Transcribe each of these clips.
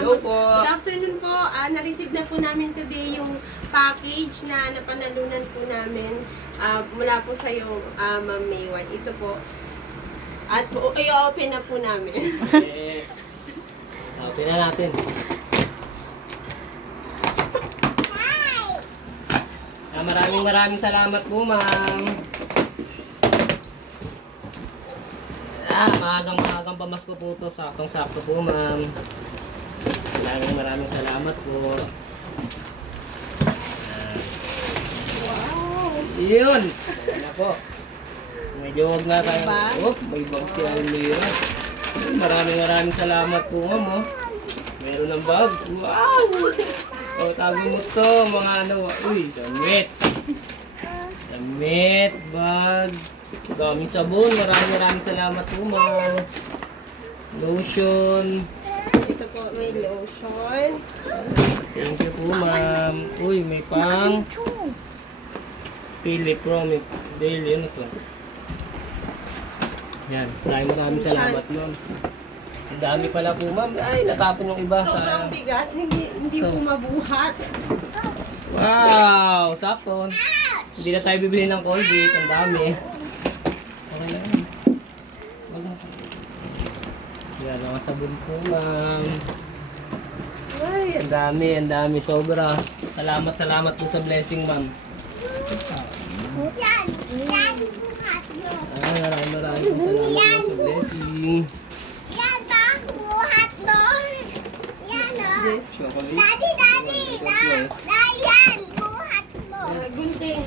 Hello po. Good afternoon po. Ah, na-receive na po namin today yung package na napanalunan po namin ah, mula po sa yung uh, Ma'am Mayward. Ito po. At po, i-open na po namin. Yes. Open na natin. Ah, maraming maraming salamat po, ma'am. Ah, maagang maagang pamasko po to. Saktong sakto po, ma'am. Maraming maraming salamat po. Ah. Yun. Ayan na po. Medyo huwag nga tayo. Bag? Oh, may bag si Almira. Maraming maraming salamat po, ma'am. Oh. Meron ng bag. Wow! O, tago mo to, mga ano. Uy, damit. Damit, bag. Daming sabon. Maraming maraming salamat po, ma'am. Lotion. Ito po, may lotion. Thank you po, ma'am. Uy, may pang Philip Romic Daily. Ano to? Yan. Maraming maraming salamat, ma'am. Ang dami pala po, ma'am. Ay, natapon yung iba Sobrang sa... bigat. Hindi, hindi So- po mabuhat. Wow! Sakto. Hindi na tayo bibili ng Colgate. Ang dami. Okay lang. yan. Wag mo. Yan, mga sabon po, ma'am. Ay, ang dami, ang dami. Sobra. Salamat, salamat po sa blessing, ma'am. Yan! Yan! Buhat mo! Ay, maraming maraming po salamat sa blessing. Yan ba? Buhat mo! Yan o! Yes. Chocolate. Daddy, daddy! Da! Da! Yan! Buhat mo! Ah, gunting.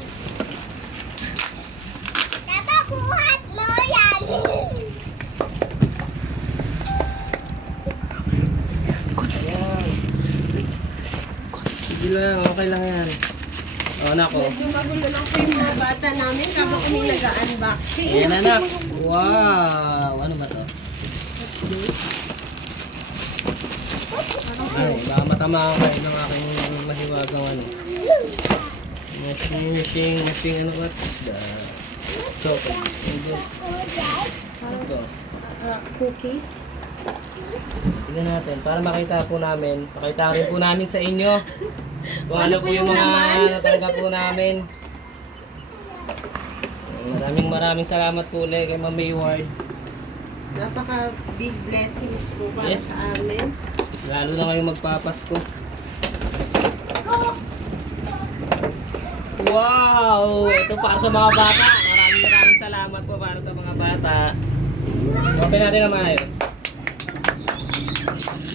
Dapat buhat mo yan! Lang, okay lang yan. Oh, nako. Medyo magulo lang po yung mga bata namin kapag kami nag-unboxing. Ayan anak. Wow! Ano ba to? Ay, baka matamaan kayo ng aking mahiwagang ano. Machine, machine, machine, ano ba? The chocolate. Ito. Ito. Ah, cookies. Tingnan natin, para makita po namin, pakita rin po namin sa inyo kung ano, po yung mga natanggap po namin. Maraming maraming salamat po ulit kay Ma'am Mayward. Napaka big blessings po para Yes. sa amin. Lalo na ngayong magpapasko. Wow! Ito para sa mga bata. Maraming maraming salamat po para sa mga bata. Open natin na maayos.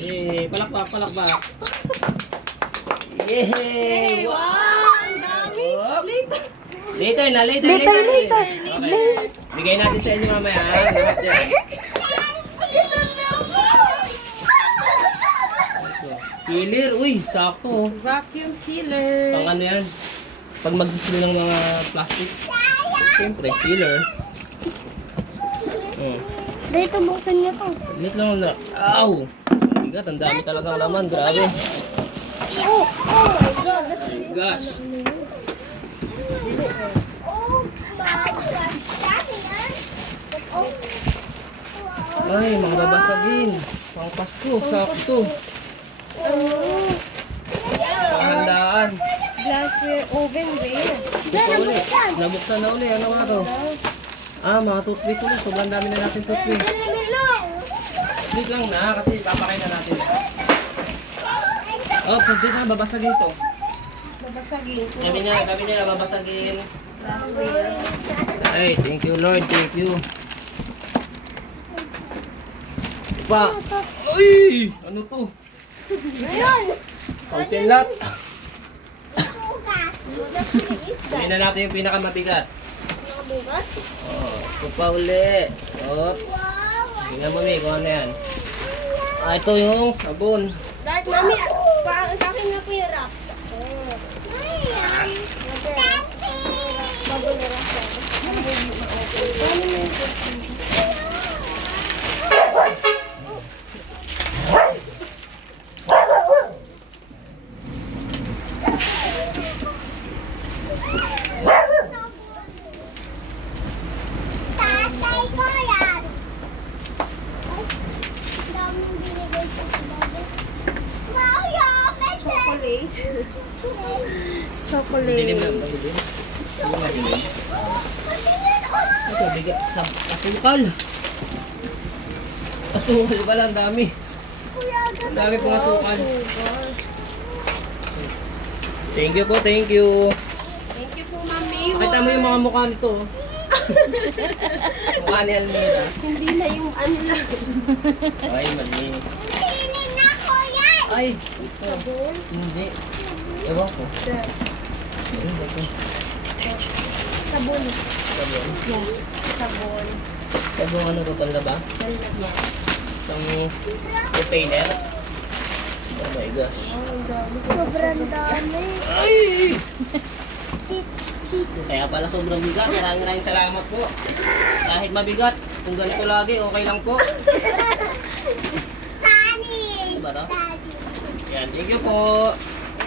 Eh, palakpak, palakpak. Yay! Wow! Ang dami! Later! Later na, later, later. Later, Okay. Bigay natin sa inyo mamaya. ha? Lahat yan. Sealer, uy, sakto. oh. Vacuum sealer. Pang ano yan? Pag magsisilo ng mga plastic. Siyempre, sealer. Hmm. Dito, buksan niyo to. Saglit lang na. Ow! Bigat, ang dami talagang laman. Grabe. Oh! Gosh. Ay, mga babasagin. Pang Pasko, sakto. Panghandaan. Glassware oven rare. Ito ulit. Nabuksan na ulit. Ano nga to? Ah, mga toothpaste ulit. Sobrang dami na natin toothpaste. Wait lang na, kasi papakain na natin. Oh, pwede na, babasagin to. Babasagin po. Sabi niya, sabi niya, babasagin. Ay, thank you Lord, thank you. Pa! Ay! Ano to? Ayun! Yung isda. Hindi na natin yung pinakamatigat. Nakabukas? Oh, ito pa uli. Oops. Wow! Tingnan mo, Mi, kung ano yan. Ah, ito yung sabon. Dahil mami, pa, sa akin na po yung wrap. Oh. Ayan. Dati! Bago na wrap ko. Ano mo yung Tatay ko yan! Ay, daming binigay sa bago. Chocolate. chocolate. Ito, bigat sa asukal. Asukal pala, ang dami. Ang dami pong asukal. Thank you po, thank you. Thank you po, Ma'am Mayward. Pakita mo yung mga mukha nito. oh. mukha ni Almira. Hindi na yung ano lang. Ay, mali. Sinin na ko yan! Ay, ito. Hindi. Ewan ko. Ayun, ito. Sabon. Sabon. Sabon. Sabon ano to, panlaba? Yan. Isang container. Oh my gosh. Sobrang dami. Ay! Kaya pala sobrang bigat. Maraming maraming salamat po. Kahit mabigat, kung ganito lagi, okay lang po. Tani! Diba no? Yan, thank you po.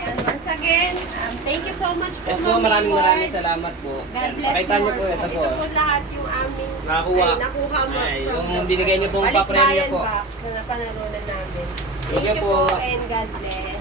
Ayan, once again, um, thank you so much po, Yes po, Ma'am maraming Mayward. maraming salamat po. God Yan, bless pakita niyo po ito po. Ito po lahat yung aming Nakakuha. ay, nakuha mo Ay, from yung binigay niyo pong Balikbayan papremyo po. box na napanalunan namin. Thank you po and God bless.